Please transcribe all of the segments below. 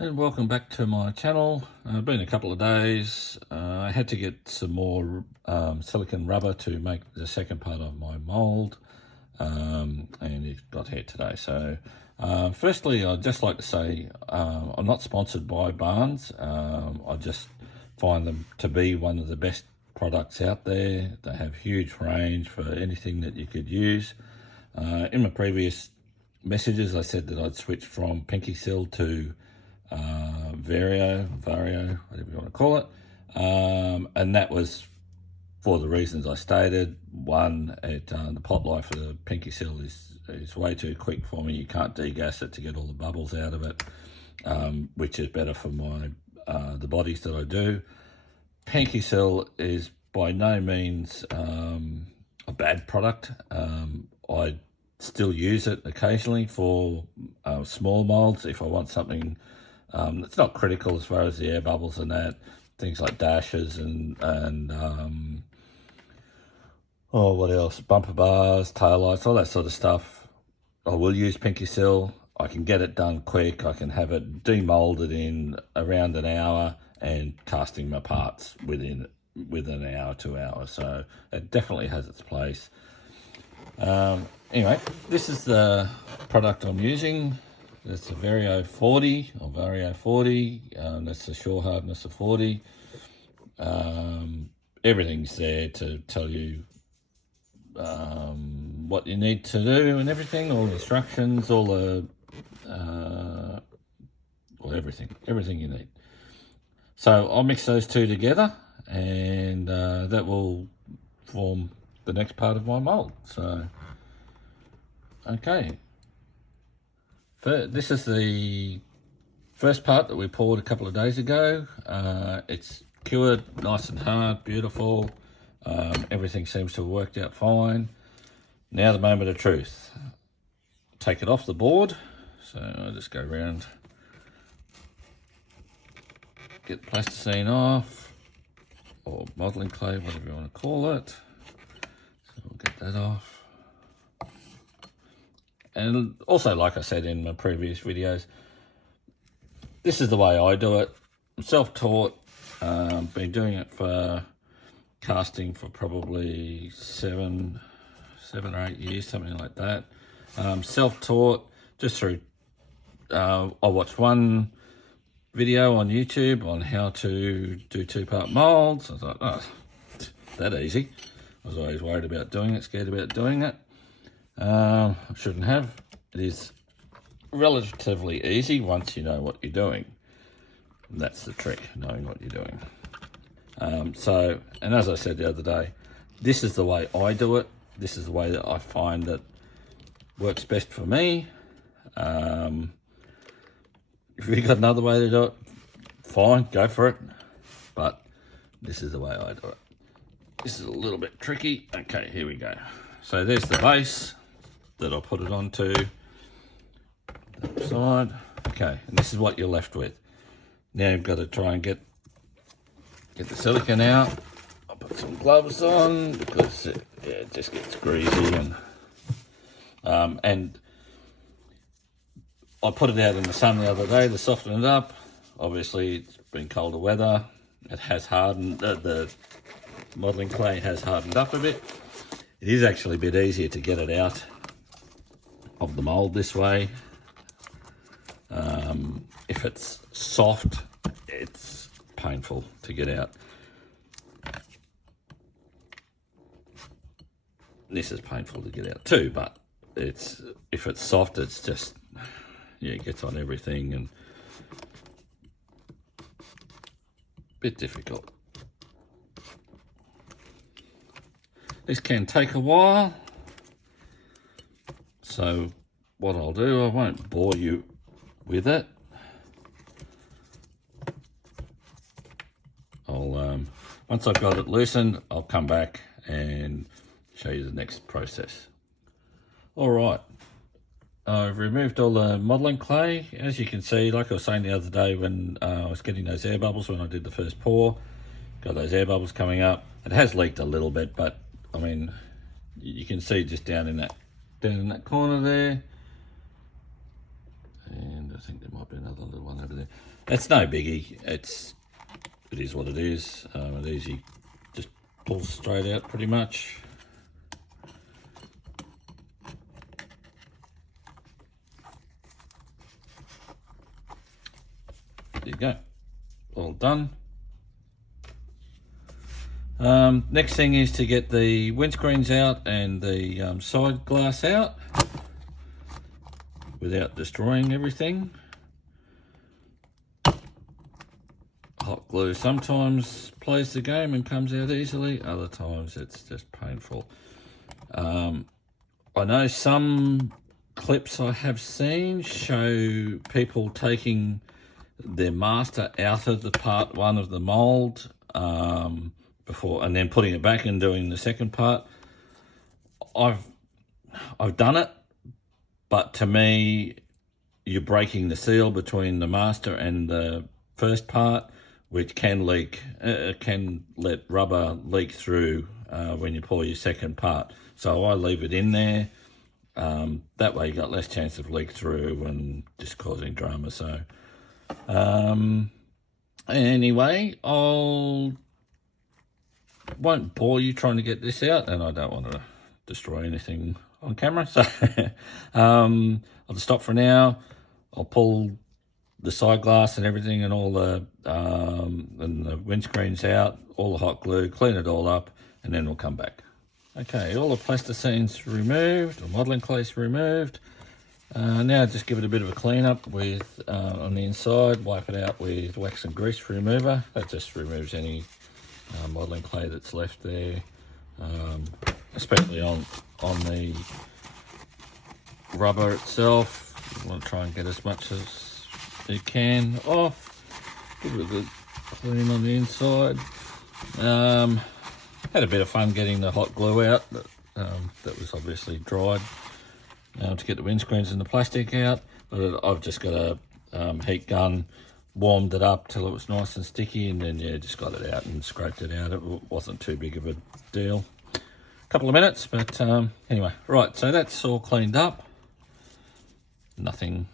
And welcome back to my channel. Been a couple of days. I had to get some more silicone rubber to make the second part of my mould, and it got here today. So firstly, I'd just like to say I'm not sponsored by Barnes. I just find them to be one of the best products out there. They have huge range for anything that you could use. In my previous messages, I said that I'd switch from Pinky Seal to Vario, whatever you want to call it, and that was for the reasons I stated. One, the pot life of the Pinky Seal is way too quick for me. You can't degas it to get all the bubbles out of it, which is better for my the bodies that I do. Pinky Seal is by no means a bad product. I still use it occasionally for small molds if I want something it's not critical as far as the air bubbles and that, things like dashes and what else, bumper bars, tail lights, all that sort of stuff. I will use Pinky Seal. I can get it done quick. I can have it demolded in around an hour and casting my parts within an hour, 2 hours. So it definitely has its place. Anyway, this is the product I'm using. It's a Vario 40 or Vario 40. That's the shore hardness of 40. Everything's there to tell you what you need to do and everything, all the instructions, all the everything you need. So I'll mix those two together, and that will form the next part of my mold. So, okay. This is the first part that we poured a couple of days ago. It's cured, nice and hard, beautiful. Everything seems to have worked out fine. Now the moment of truth. Take it off the board. So I'll just go around, get the plasticine off, or modelling clay, whatever you want to call it. So we'll get that off. And also, like I said in my previous videos, this is the way I do it. I'm self-taught. Been doing it for casting for probably seven or 8 years, something like that. Self-taught just through, I watched one video on YouTube on how to do two-part molds. I thought, oh, that easy. I was always worried about doing it, scared about doing it. I shouldn't have. It is relatively easy once you know what you're doing. And that's the trick, knowing what you're doing. And as I said the other day, this is the way I do it. This is the way that I find that works best for me. If you've got another way to do it, fine, go for it. But this is the way I do it. This is a little bit tricky. Okay, here we go. So there's the base that I'll put it onto. That side. Okay, and this is what you're left with. Now you've got to try and get the silicone out. I'll put some gloves on because it just gets greasy, and I put it out in the sun the other day to soften it up. Obviously, it's been colder weather. It has hardened. The modelling clay has hardened up a bit. It is actually a bit easier to get it out of the mould this way. If it's soft, it's painful to get out. This is painful to get out too, but if it's soft, it's just, yeah, it gets on everything and a bit difficult. This can take a while, so what I'll do, I won't bore you with it. Once I've got it loosened, I'll come back and show you the next process. All right, I've removed all the modelling clay. As you can see, like I was saying the other day when I was getting those air bubbles when I did the first pour, got those air bubbles coming up. It has leaked a little bit, but I mean, you can see just down in that corner there. And I think there might be another little one over it's no biggie. It is what it is. It easy, just pulls straight out pretty much. There you go, all done. Next thing is to get the windscreens out and the side glass out without destroying everything. Hot glue sometimes plays the game and comes out easily, other times it's just painful. I know some clips I have seen show people taking their master out of the part one of the mould before, and then putting it back and doing the second part. I've done it, but to me, you're breaking the seal between the master and the first part, which can leak, can let rubber leak through when you pour your second part. So I leave it in there. That way you got less chance of leak through and just causing drama. So anyway, won't bore you trying to get this out, and I don't want to destroy anything on camera, so I'll just stop for now. I'll pull the side glass and everything and all the windscreens out, all the hot glue, clean it all up, and then we'll come back. Okay, all the plasticine's removed, or modelling clay's removed. Now just give it a bit of a clean up with on the inside, wipe it out with wax and grease remover. That just removes any modelling clay that's left there, especially on the rubber itself. You want to try and get as much as you can off. Give it a good clean on the inside. Had a bit of fun getting the hot glue out that was obviously dried to get the windscreens and the plastic out, but I've just got a heat gun, warmed it up till it was nice and sticky, and then just got it out and scraped it out. It wasn't too big of a deal. A couple of minutes, but anyway, right, so that's all cleaned up. Nothing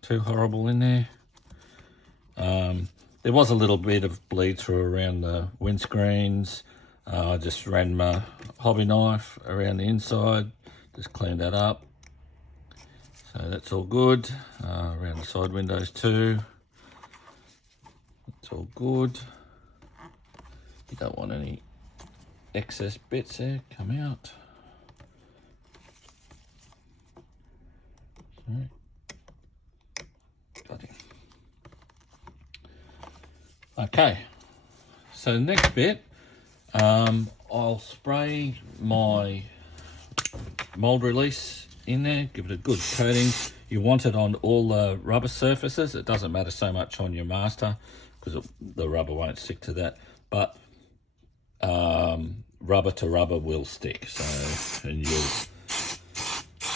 too horrible in there. There was a little bit of bleed through around the windscreens. I just ran my hobby knife around the inside, just cleaned that up. So that's all good. Around the side windows too. It's all good. You don't want any excess bits there come out. Sorry. Got him. Okay, so the next bit, I'll spray my mould release in there, give it a good coating. You want it on all the rubber surfaces. It doesn't matter so much on your master because the rubber won't stick to that, but rubber to rubber will stick. So, and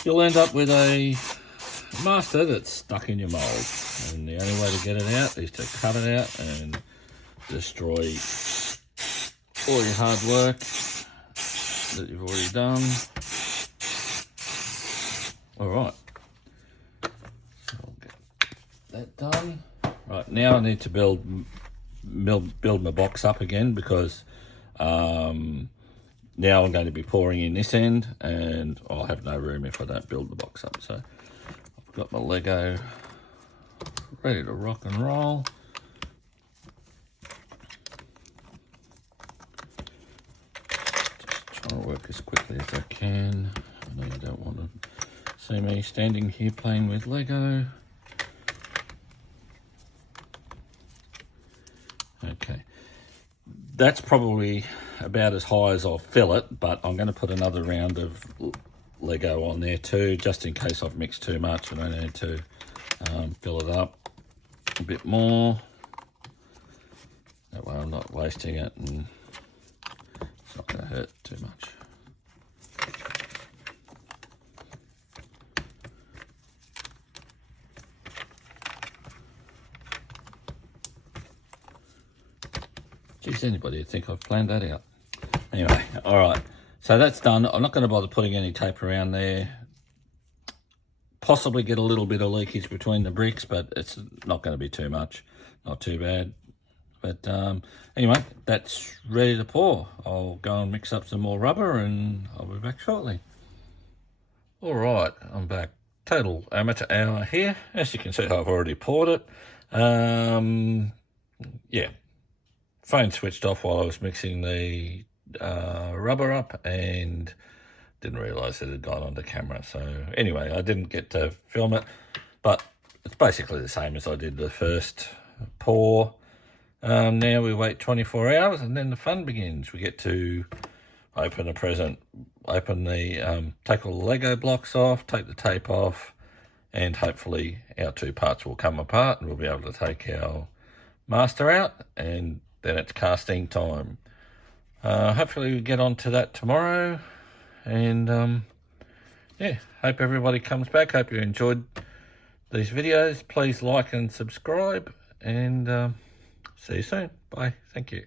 you'll end up with a master that's stuck in your mould, and the only way to get it out is to cut it out and destroy all your hard work that you've already done. All right, so I'll get that done. Right, now I need to build my box up again, because now I'm going to be pouring in this end, and I'll have no room if I don't build the box up. So I've got my Lego ready to rock and roll. Just trying to work as quickly as I can. I know you don't want to see me standing here playing with Lego. Okay, that's probably about as high as I'll fill it, but I'm going to put another round of Lego on there too, just in case I've mixed too much and I need to fill it up a bit more. That way I'm not wasting it and it's not going to hurt too much. Geez, anybody would think I've planned that out. Anyway, all right, so that's done. I'm not going to bother putting any tape around there. possibly get a little bit of leakage between the bricks, but it's not going to be too much, not too bad. But anyway, that's ready to pour. I'll go and mix up some more rubber and I'll be back shortly. All right, I'm back. Total amateur hour here. As you can see, I've already poured it. Yeah, phone switched off while I was mixing the rubber up and didn't realise it had gone onto camera. So anyway, I didn't get to film it, but it's basically the same as I did the first pour. Now we wait 24 hours and then the fun begins. We get to open a present, take all the Lego blocks off, take the tape off, and hopefully our two parts will come apart and we'll be able to take our master out, and then it's casting time. Hopefully we get on to that tomorrow, and yeah, hope everybody comes back. Hope you enjoyed these videos. Please like and subscribe, and see you soon. Bye. Thank you.